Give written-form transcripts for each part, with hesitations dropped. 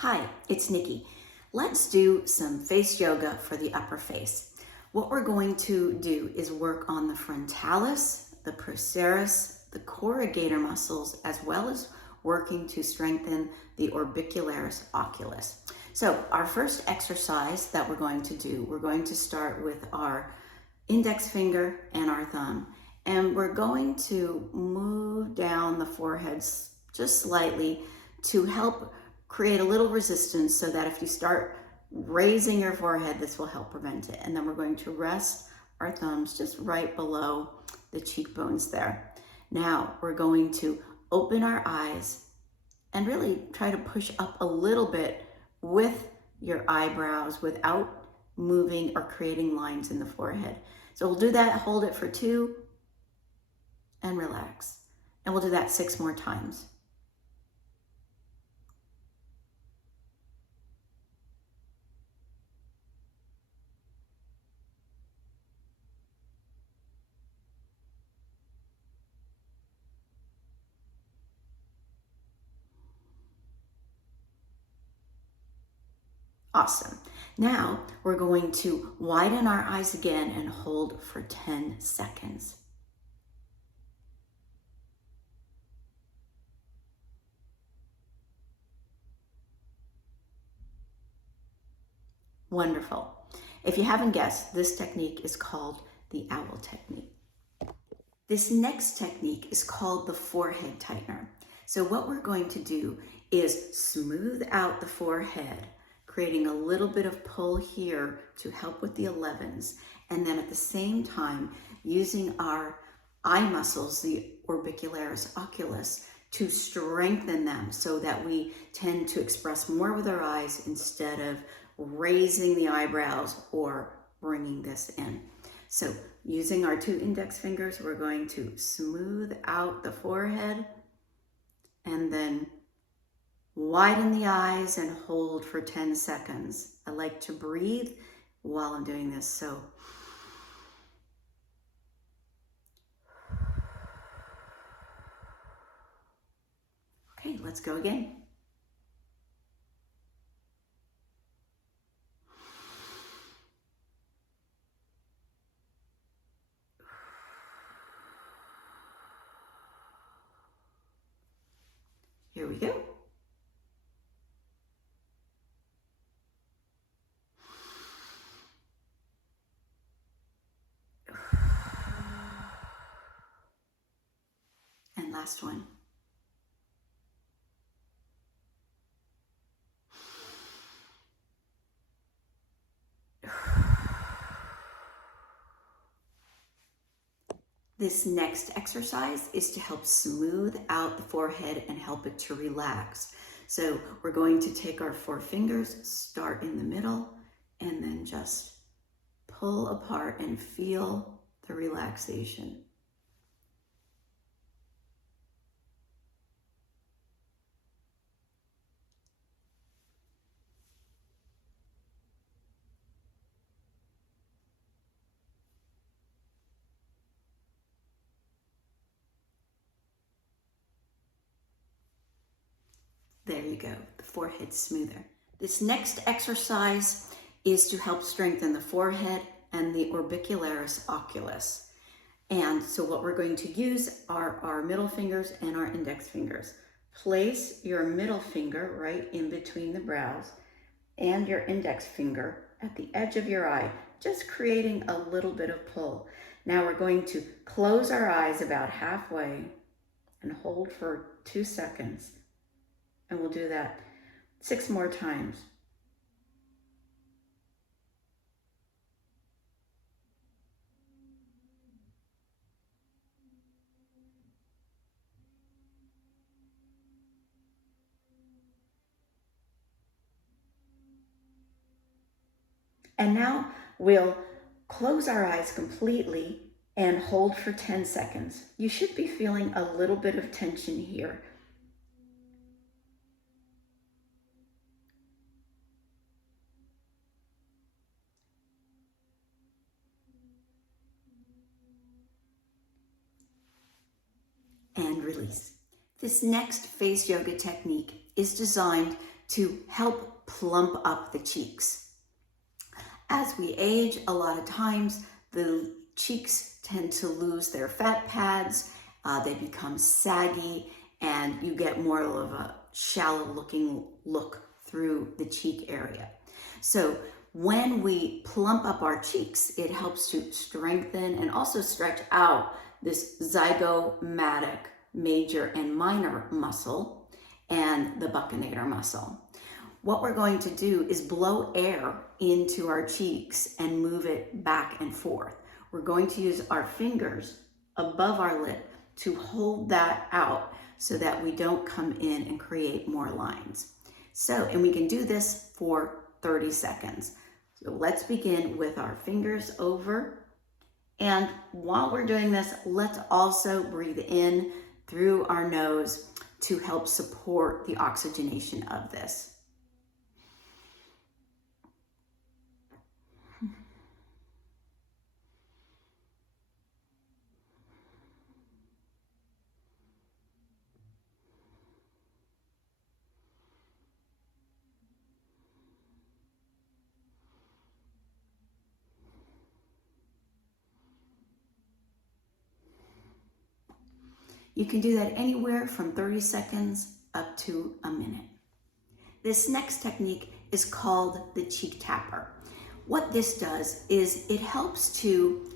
Hi, it's Nikki. Let's do some face yoga for the upper face. What we're going to do is work on the frontalis, the procerus, the corrugator muscles, as well as working to strengthen the orbicularis oculis. So our first exercise that we're going to do, we're going to start with our index finger and our thumb, and we're going to move down the forehead just slightly to help create a little resistance so that if you start raising your forehead, this will help prevent it. And then we're going to rest our thumbs just right below the cheekbones there. Now we're going to open our eyes and really try to push up a little bit with your eyebrows without moving or creating lines in the forehead. So we'll do that, hold it for 2, and relax. And we'll do that 6 more times. Awesome. Now we're going to widen our eyes again and hold for 10 seconds. Wonderful. If you haven't guessed, this technique is called the owl technique. This next technique is called the forehead tightener. So what we're going to do is smooth out the forehead, creating a little bit of pull here to help with the 11s. And then at the same time, using our eye muscles, the orbicularis oculis, to strengthen them so that we tend to express more with our eyes instead of raising the eyebrows or bringing this in. So using our 2 index fingers, we're going to smooth out the forehead and then widen the eyes and hold for 10 seconds. I like to breathe while I'm doing this. So okay, let's go again. Here we go. And last one. This next exercise is to help smooth out the forehead and help it to relax. So we're going to take our 4 fingers, start in the middle, and then just pull apart and feel the relaxation. There you go, the forehead smoother. This next exercise is to help strengthen the forehead and the orbicularis oculis. And so what we're going to use are our middle fingers and our index fingers. Place your middle finger right in between the brows and your index finger at the edge of your eye, just creating a little bit of pull. Now we're going to close our eyes about halfway and hold for 2 seconds. And we'll do that 6 more times. And now we'll close our eyes completely and hold for 10 seconds. You should be feeling a little bit of tension here. And release. This next face yoga technique is designed to help plump up the cheeks. As we age, a lot of times the cheeks tend to lose their fat pads, they become saggy, and you get more of a shallow looking look through the cheek area. So when we plump up our cheeks, it helps to strengthen and also stretch out this zygomatic major and minor muscle and the buccinator muscle. What we're going to do is blow air into our cheeks and move it back and forth. We're going to use our fingers above our lip to hold that out so that we don't come in and create more lines. So, and we can do this for 30 seconds. So let's begin with our fingers over. And while we're doing this, let's also breathe in through our nose to help support the oxygenation of this. You can do that anywhere from 30 seconds up to a minute. This next technique is called the cheek tapper. What this does is it helps to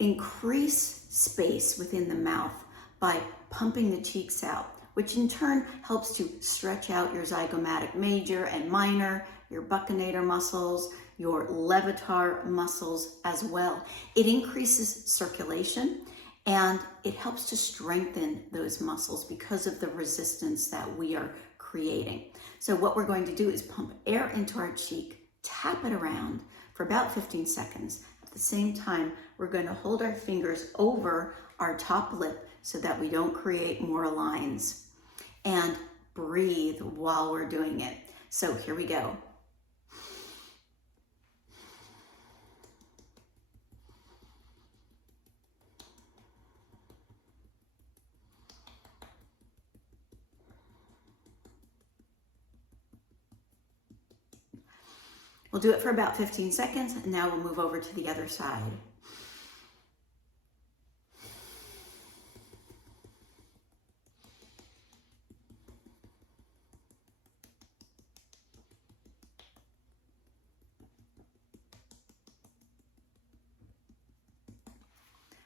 increase space within the mouth by pumping the cheeks out, which in turn helps to stretch out your zygomatic major and minor, your buccinator muscles, your levator muscles as well. It increases circulation and it helps to strengthen those muscles because of the resistance that we are creating. So what we're going to do is pump air into our cheek, tap it around for about 15 seconds. At the same time, we're going to hold our fingers over our top lip so that we don't create more lines, and breathe while we're doing it. So here we go. We'll do it for about 15 seconds, and now we'll move over to the other side.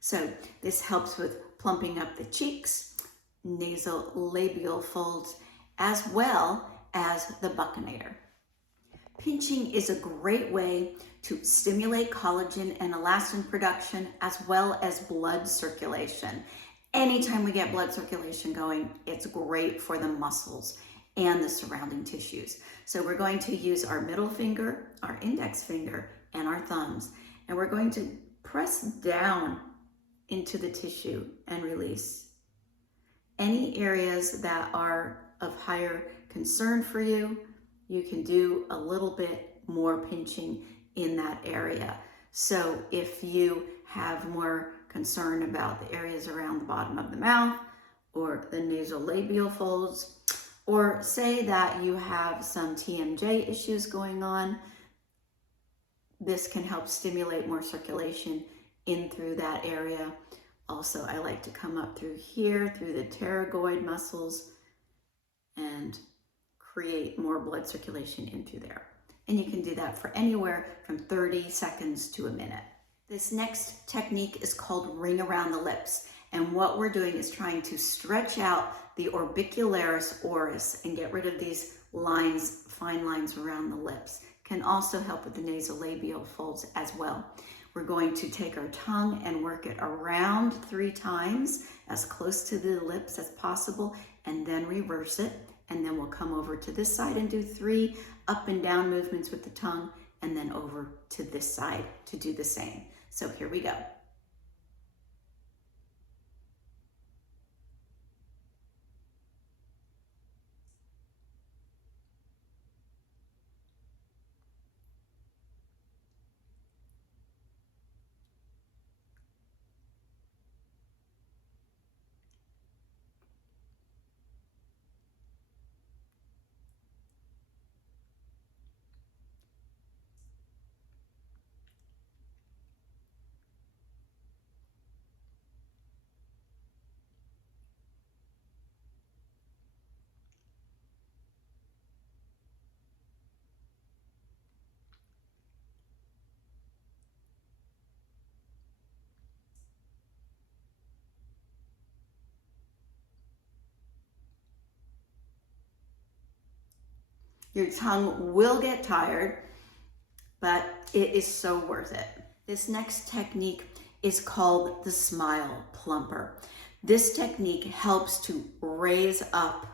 So this helps with plumping up the cheeks, nasal labial folds, as well as the buccinator. Pinching is a great way to stimulate collagen and elastin production, as well as blood circulation. Anytime we get blood circulation going, it's great for the muscles and the surrounding tissues. So we're going to use our middle finger, our index finger, and our thumbs, and we're going to press down into the tissue and release. Any areas that are of higher concern for you, you can do a little bit more pinching in that area. So if you have more concern about the areas around the bottom of the mouth or the nasal labial folds, or say that you have some TMJ issues going on, this can help stimulate more circulation in through that area. Also, I like to come up through here, through the pterygoid muscles, and create more blood circulation in through there. And you can do that for anywhere from 30 seconds to a minute. This next technique is called ring around the lips. And what we're doing is trying to stretch out the orbicularis oris and get rid of these lines, fine lines around the lips. Can also help with the nasolabial folds as well. We're going to take our tongue and work it around 3 times, as close to the lips as possible, and then reverse it. And then we'll come over to this side and do 3 up and down movements with the tongue, and then over to this side to do the same. So here we go. Your tongue will get tired, but it is so worth it. This next technique is called the smile plumper. This technique helps to raise up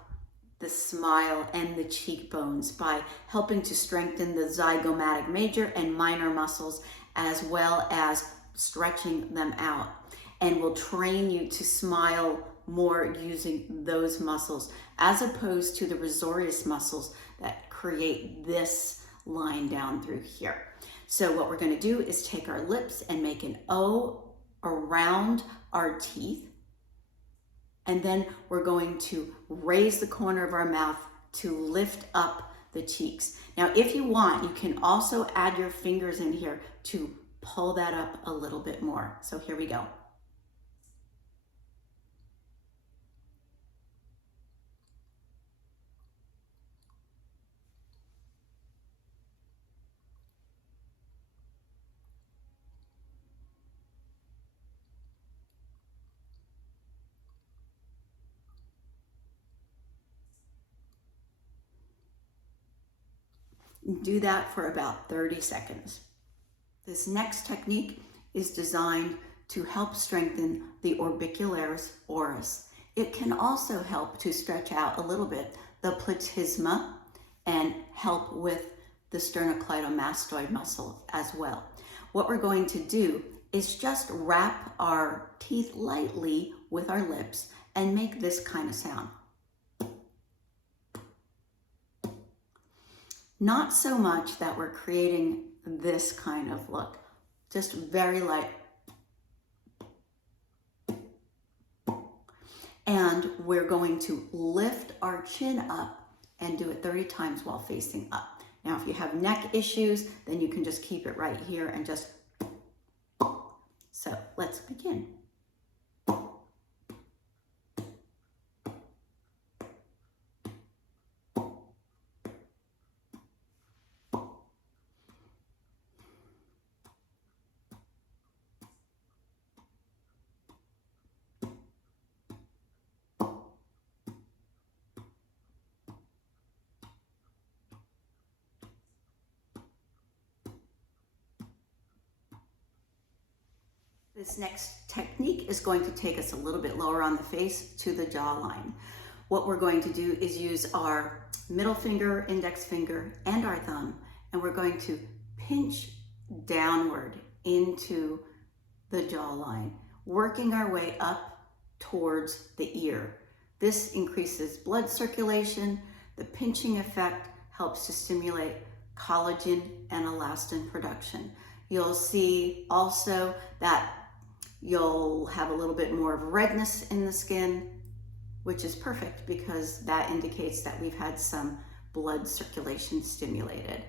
the smile and the cheekbones by helping to strengthen the zygomatic major and minor muscles, as well as stretching them out, and will train you to smile more using those muscles as opposed to the risorius muscles that create this line down through here. So what we're going to do is take our lips and make an O around our teeth, and then we're going to raise the corner of our mouth to lift up the cheeks. Now, if you want, you can also add your fingers in here to pull that up a little bit more. So here we go. Do that for about 30 seconds. This next technique is designed to help strengthen the orbicularis oris. It can also help to stretch out a little bit the platysma and help with the sternocleidomastoid muscle as well. What we're going to do is just wrap our teeth lightly with our lips and make this kind of sound. Not so much that we're creating this kind of look, just very light. And we're going to lift our chin up and do it 30 times while facing up. Now, if you have neck issues, then you can just keep it right here and just, so let's begin. This next technique is going to take us a little bit lower on the face to the jawline. What we're going to do is use our middle finger, index finger, and our thumb, and we're going to pinch downward into the jawline, working our way up towards the ear. This increases blood circulation. The pinching effect helps to stimulate collagen and elastin production. You'll see also that you'll have a little bit more of redness in the skin, which is perfect because that indicates that we've had some blood circulation stimulated.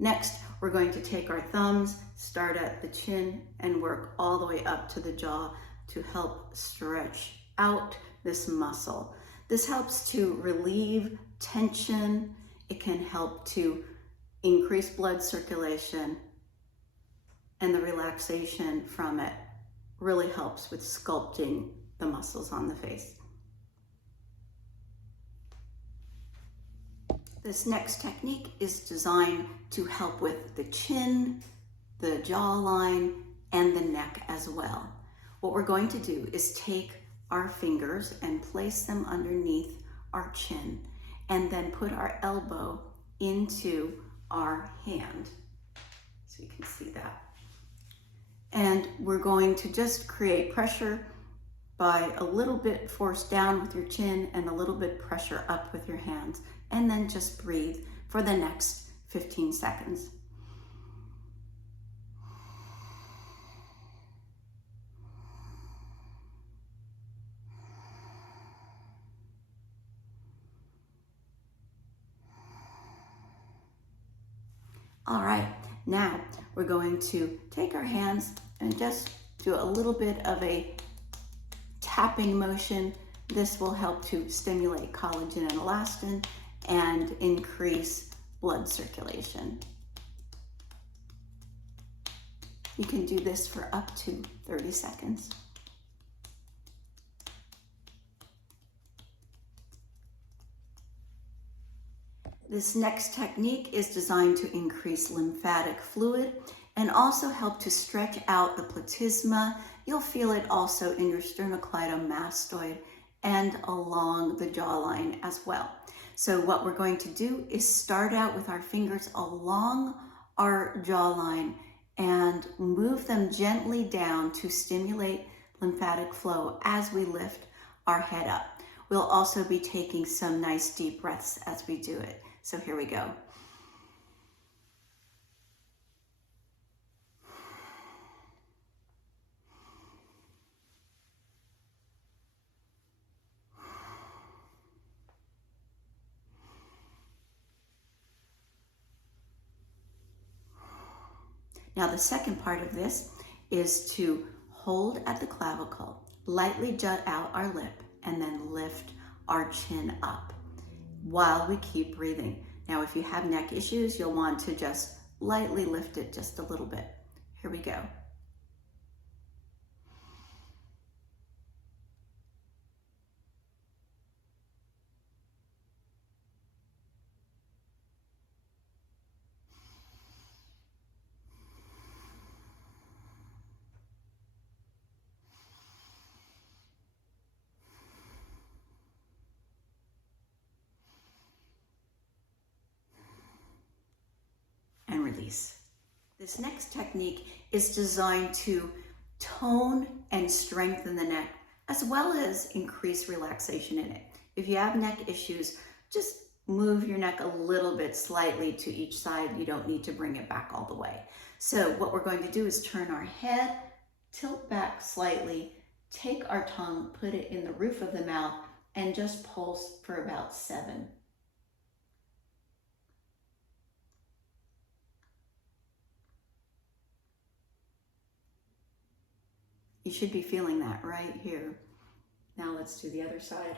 Next, we're going to take our thumbs, start at the chin, and work all the way up to the jaw to help stretch out this muscle. This helps to relieve tension. It can help to increase blood circulation, and the relaxation from it really helps with sculpting the muscles on the face. This next technique is designed to help with the chin, the jawline, and the neck as well. What we're going to do is take our fingers and place them underneath our chin, and then put our elbow into our hand, so you can see that. And we're going to just create pressure by a little bit force down with your chin and a little bit pressure up with your hands, and then just breathe for the next 15 seconds. All right, now we're going to take our hands and just do a little bit of a tapping motion. This will help to stimulate collagen and elastin and increase blood circulation. You can do this for up to 30 seconds. This next technique is designed to increase lymphatic fluid and also help to stretch out the platysma. You'll feel it also in your sternocleidomastoid and along the jawline as well. So what we're going to do is start out with our fingers along our jawline and move them gently down to stimulate lymphatic flow as we lift our head up. We'll also be taking some nice deep breaths as we do it. So here we go. Now the second part of this is to hold at the clavicle, lightly jut out our lip, and then lift our chin up while we keep breathing. Now if you have neck issues, you'll want to just lightly lift it just a little bit. Here we go. And release. This next technique is designed to tone and strengthen the neck, as well as increase relaxation in it. If you have neck issues, just move your neck a little bit slightly to each side. You don't need to bring it back all the way. So what we're going to do is turn our head, tilt back slightly, take our tongue, put it in the roof of the mouth, and just pulse for about 7. You should be feeling that right here. Now let's do the other side.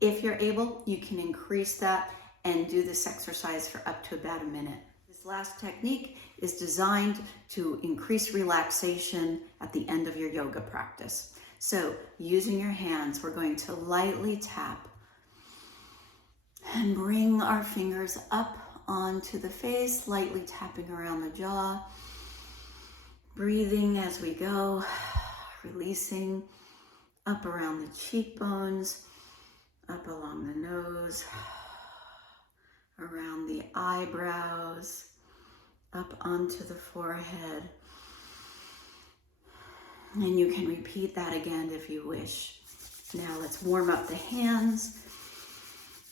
If you're able, you can increase that and do this exercise for up to about a minute. This last technique is designed to increase relaxation at the end of your yoga practice. So using your hands, we're going to lightly tap and bring our fingers up onto the face, lightly tapping around the jaw, breathing as we go, releasing up around the cheekbones, up along the nose, around the eyebrows, up onto the forehead. And you can repeat that again if you wish. Now let's warm up the hands.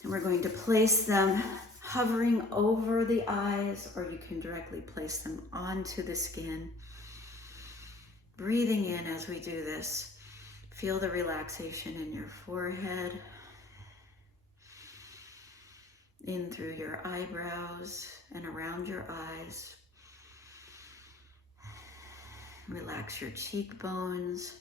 And we're going to place them hovering over the eyes, or you can directly place them onto the skin. Breathing in as we do this. Feel the relaxation in your forehead, in through your eyebrows and around your eyes. Relax your cheekbones,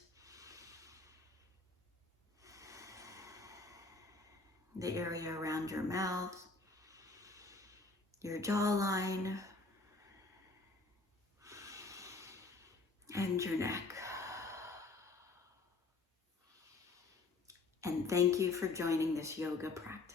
the area around your mouth, your jawline, and your neck. And thank you for joining this yoga practice.